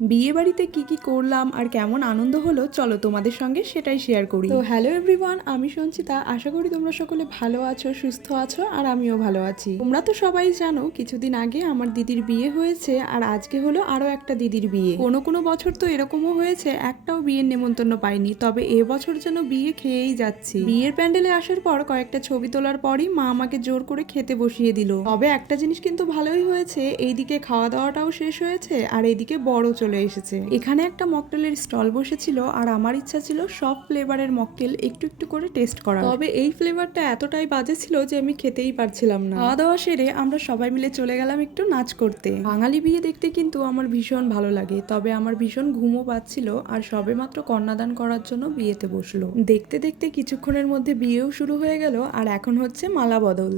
বিয়ে বাড়িতে কি করলাম আর কেমন আনন্দ হলো চলো তোমাদের সঙ্গে সেটাই শেয়ার করি। তো হ্যালো এভরিওয়ান, আমি সঞ্চিতা। আশা করি তোমরা সকলে ভালো আছো, সুস্থ আছো, আর আমিও ভালো আছি। তোমরা তো সবাই জানো কিছুদিন আগে আমার দিদির বিয়ে হয়েছে, আর আজকে হলো আরো একটা দিদির বিয়ে। কোনো বছর তো এরকমও হয়েছে একটাও বিয়ের নেমন্তন্ন পাইনি, তবে এবছর যেন বিয়ে খেয়েই যাচ্ছি। বিয়ের প্যান্ডেলে আসার পর কয়েকটা ছবি তোলার পরই মা আমাকে জোর করে খেতে বসিয়ে দিল। তবে একটা জিনিস কিন্তু ভালোই হয়েছে, এইদিকে খাওয়া দাওয়াটাও শেষ হয়েছে আর এইদিকে বড় চলে এসেছে। এখানে একটা মকটেলের স্টল বসেছিল, আর আমার ইচ্ছা ছিল সব ফ্লেভারের মকটেল একটু একটু করে টেস্ট করা। তবে এই ফ্লেভারটা এতটাই বাজে ছিল যে আমি খেতেই পারছিলাম না। খাওয়া দাওয়া সেরে আমরা সবাই মিলে চলে গেলাম একটু নাচ করতে। বাঙালি বিয়ে দেখতে কিন্তু আমার ভীষণ ভালো লাগে, তবে আমার ভীষণ ঘুমও পাচ্ছিল, আর সবে মাত্র কন্যাদান করার জন্য বিয়েতে বসলো। দেখতে দেখতে কিছুক্ষণের মধ্যে বিয়েও শুরু হয়ে গেল, আর এখন হচ্ছে মালা বদল।